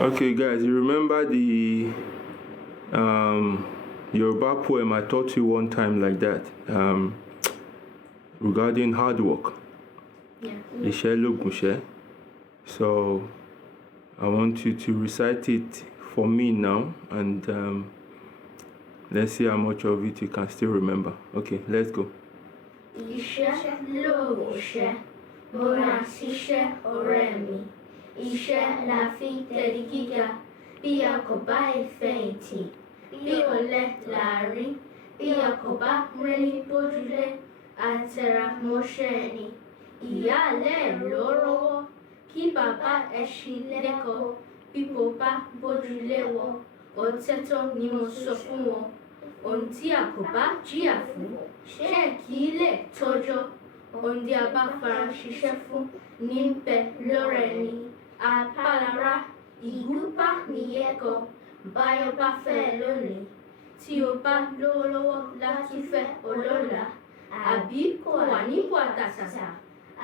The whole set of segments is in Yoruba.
Okay, guys, you remember the Yoruba poem I taught you one time like that, regarding hard work? Yeah. Iṣẹ́ lògùn ìṣẹ́. So I want you to recite it for me now, and let's see how much of it you can still remember. Okay, let's go. Iṣẹ́ lògùn ìṣẹ́, múra síṣẹ́ ọ̀rẹ́ mi. Iṣẹ́ la fi ń tẹ̀rí gíga, bí a kò bá ìfẹ̀yìntì. Bí ọ̀lẹ là rí, bí a kò bá rẹ́ni bójúlé, àtẹ̀ra mọ́ṣẹ́ ni. Ìyáálé ló rówó, kí bàbá ẹṣin lẹ́kọ̀ọ́. Bí kò bá bójúlé wọn, òtítọ́ ni mo sọ fún wọn. Ohun tí a kò bá jìyà fún, ṣé kì í lè tọ́jọ́? Ohun tí a bá fara ṣiṣẹ́ fún ní bẹ lọ́rẹ̀ ni. Àpálára ìgúnpá nìyẹ́kọ̀, báyọ̀ bá fẹ́ lónìí. Tí o bá lówó lọ́wọ́ látúfẹ́ ọlọ́lá, àbí kò wà nípò àtàtà.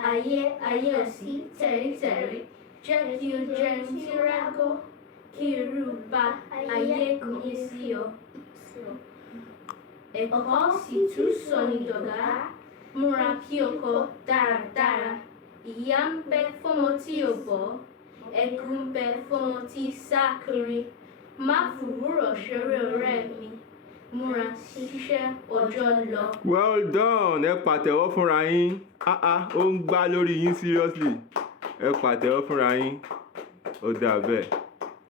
Ayé òsì tẹ̀rítẹ̀rí, jẹ́ kí o jẹun tí rágó, kí irú bá ayé ní sí ọ. Ẹ̀kọ́ sì tún sọ ní dọ̀gá, múra kí o kọ dáradára. Ìyà ń bẹ fọ́mọ tí ò bọ́, ẹ̀gún ń bẹ fọ́mọ tí sá kiri. Má fòwúrọ̀ ṣeré ọ̀rẹ́ mi, múra ṣiṣẹ́ ọjọ́ lọ. Well done. Ẹ pàtẹ́wọ́ fúnra yín. Ó ń gbá lórí yín seriously. Ẹ pàtẹ́wọ́ fúnra yín. Ó dà bẹ́ẹ̀.